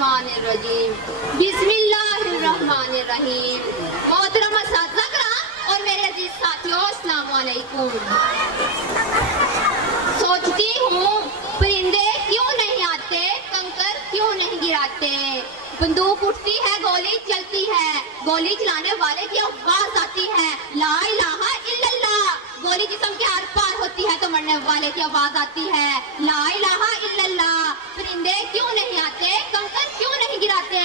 बिस्मिल्लाहिर्रहमानिर्रहीम। बिस्मिल्लाहिर्रहमानिर्रहीम। मोहतरम असातिज़ा किराम और मेरे अजीज साथियों, अस्सलाम वालेकुम। सोचती हूँ परिंदे क्यों नहीं आते, कंकर क्यों नहीं गिराते। बंदूक उठती है, गोली चलती है, गोली चलाने वाले की आवाज आती है ला इलाहा इल्लल्लाह। गोली जिस्म के आर पार होती है तो मरने वाले की आवाज आती है ला इलाहा इल्लल्लाह। परिंदे क्यों नहीं आते, कंकर क्यों नहीं गिराते।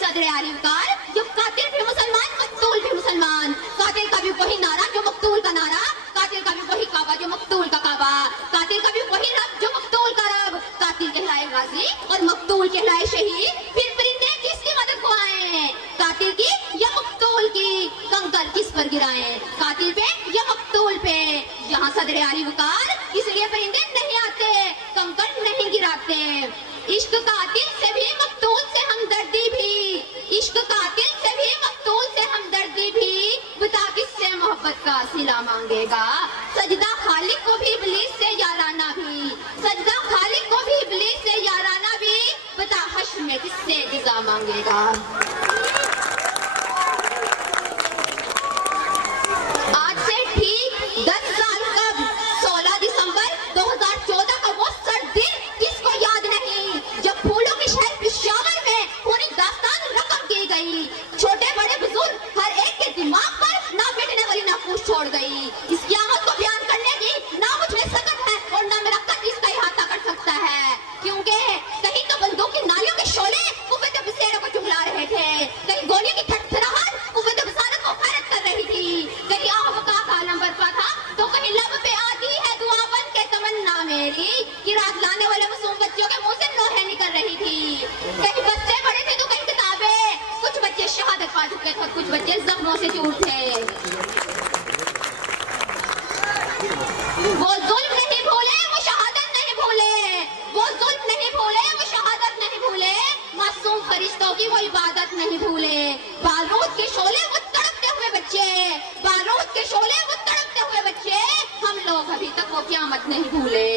सदर आली वकार, जो कातिल भी मुसलमान, मकतूल भी मुसलमान। कातिल का भी वही नारा जो मकतूल का नारा, कातिल का भी वही काबा जो मकतूल का काबा, कातिल का भी वही रब जो मकतूल का रब। कातिल कहलाए गाजी और मकतूल कहलाए शहीद। फिर परिंदे किसकी मदद को आए, कातिल की या मकतूल की। कंकर किस पर गिराए, कातिल पे या मकतूल पे। यहाँ सदर आली वकार, इसलिए परिंदे नहीं आते, कंकर नहीं गिराते। इश्क कातिल से भी मकतूल से हमदर्दी भी, इश्क कातिल से भी मकतूल से हमदर्दी भी। बता किससे मोहब्बत का सिला मांगेगा। सजदा खालिक को भी इब्लीस से याराना भी, सजदा खालिक को भी इब्लीस से याराना भी। बता हश्र में किससे जज़ा मांगेगा। आज से ठीक 10 साल कब, 16 दिसंबर 2014 का वो सर्द दिन किसको याद नहीं, जब फूलों के शहर पेशावर में पूरी दास्तान रकम की गई। छोटे बड़े बुजुर्ग हर एक के दिमाग पर ना मिटने वाली नाखूश छोड़ गई। इस क़यामत को बयान करने की ना मुझ में सकत है और ना मेरा कद इसका इहाता कर सकता है। क्योंकि कहीं तो बंदूक की नालियों के शोले कुव्वत बसेरों को चुगला रहे थे, कहीं गोलियों की थरथराहट कुव्वत बसारत को खैरत कर रही थी, कहीं आहवका का आलम बरपा था तो कहीं लब पे आती है दुआ बन के तमन्ना मेरी कि रात लाने वाले मासूम बच्चों के मुंह से नोहें निकल रही थी। कहीं बच्चे बड़े थे तो कहीं किताबें, कुछ बच्चे शहादत पा चुके थे, कुछ बच्चे जख्मों से चूर थे। वो जुल्म नहीं भूले, वो शहादत नहीं भूले, वो जुल्म नहीं भूले, वो शहादत नहीं भूले। मासूम फरिश्तों की वो इबादत नहीं भूले। बारूद के शोले वो तड़पते हुए बच्चे, बारूद के शोले वो तड़पते हुए बच्चे। हम लोग अभी तक वो क़यामत नहीं भूले।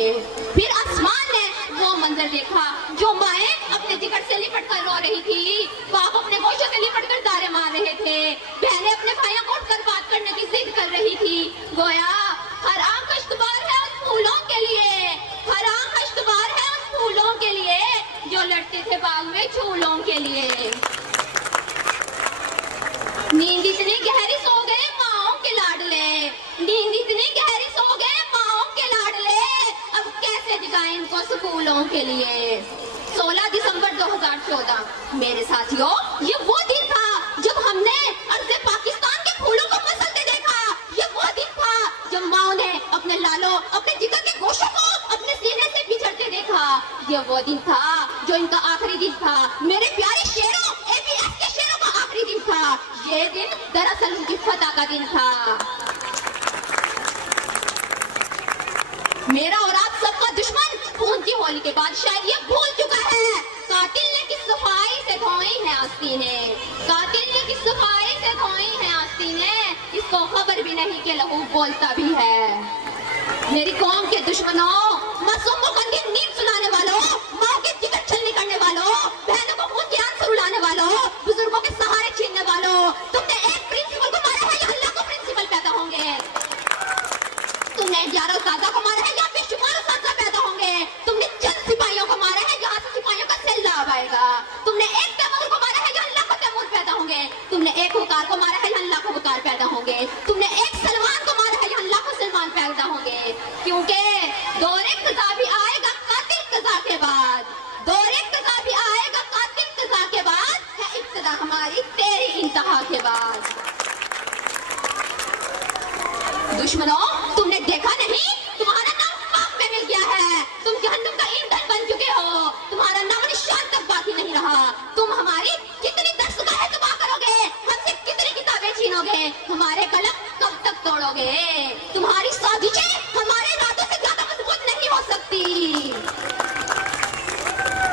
फिर आसमान ने वो मंजर देखा जो माएँ अपने जिगर से लिपट कर रो रही थी, बाप अपने गोशों से लिपट कर दारे मार रहे थे, बहनें अपने भाइयों को उठकर बात करने की जिद कर रही थी। गोया हर आंख कश्तबार है उन फूलों के लिए, हर आंख कश्तबार है उन फूलों के लिए जो लड़ते थे बाग में झूलों के लिए। नींद इतनी गहरी सो गए माओ के लाडले, नींद इतनी गहरी सो गए माओ के लाडले। अब कैसे जगाएं इनको स्कूलों के लिए। 16 दिसंबर 2014 मेरे साथियों, ये वो दिन था जब हमने अर्ज़े पाकिस्तान के फूलों को मसलते देखा। ये वो दिन था जब माओ ने अपने लालों, अपने जिगर के गोशों को अपने सीने से बिछड़ते देखा। ये वो दिन था जो इनका आखिरी दिन था। मेरे प्यारे शेरों, ABS के शेरों का आखिरी दिन था। ये दिन दरअसल उनकी फतह का दिन था। मेरा और आप सबका दुश्मन खून की होली के बाद शायद ये भूल चुका है। कातिल ने किस सफाई से धोई है आस्तीनें, कातिल ने किस सफाई से धोई है आस्तीनें। इसको खबर भी नहीं कि लहू बोलता भी है। मेरी कौम के दुश्मनों, मासूमों को नींद सुलाने वालों, माँ के जिगर छलनी करने वालों, बहनों को खून के आंसू रुलाने वालों, बुजुर्गों के सहारे छीनने वालों, तुमने एक प्रिंसिपल को मारा है या अल्लाह को प्रिंसिपल पैदा होंगे। तुमने 11 उस्तादा को मारा है या बेशुमार उस्तादा पैदा होंगे। तुमने चंद सिपाहियों को मारा है, यहाँ से सिपाहियों का सैलाब आएगा। तुमने एक तैमूर को मारा है या अल्लाह को तैमूर पैदा होंगे। तुमने एक वकार को मारा है या अल्लाह को वकार पैदा होंगे। तुमने एक सलमान को मारा है या अल्लाह को सलमान पैदा होंगे। क्योंकि दौरे क़ज़ा भी आएगा कातिल क़ज़ा के बाद, दौरे क़ज़ा भी आएगा कातिल क़ज़ा के बाद, है इब्तिदा हमारी तेरी इंतहा के बाद। दुश्मनों, तुमने देखा नहीं, तुम्हारा नाम पाक में मिल गया है। तुम जहन्नुम का ईंधन बन चुके हो, तुम्हारा नाम निशान तक बाकी नहीं रहा। तुम हमारी कितनी दस्तगाहें तबाह करोगे, हमसे कितनी किताबें छीनोगे, हमारे कलम कब तक तोड़ोगे। तुम्हारी साजिशें हमारे इरादों से ज्यादा मजबूत नहीं हो सकती।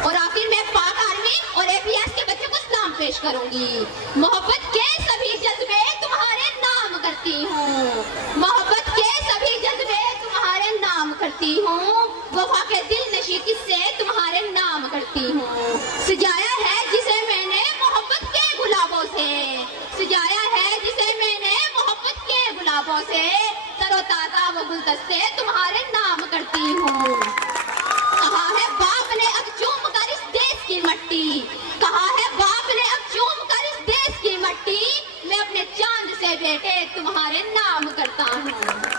और आखिर में पाक आर्मी और ABS के बच्चों को सलाम पेश करूंगी। मोहब्बत के सभी जज्बे तुम्हारे नाम करती हूँ, मोहब्बत के सभी जज्बे तुम्हारे नाम करती हूँ, वफा के दिल नशी किससे तुम्हारे नाम करती हूँ। सजाया है जिसे मैंने मोहब्बत के गुलाबों से, सजाया है जिसे मैंने मोहब्बत के गुलाबों से, तरोताजा वो गुलदस्ते तुम्हारे नाम करती हूँ। कहा है बाप ने अब चूम कर इस देश की मट्टी, कहा है बाप ने अब चूम कर इस देश की मट्टी, मैं अपने चांद से बेटे तुम्हारे नाम करता हूँ।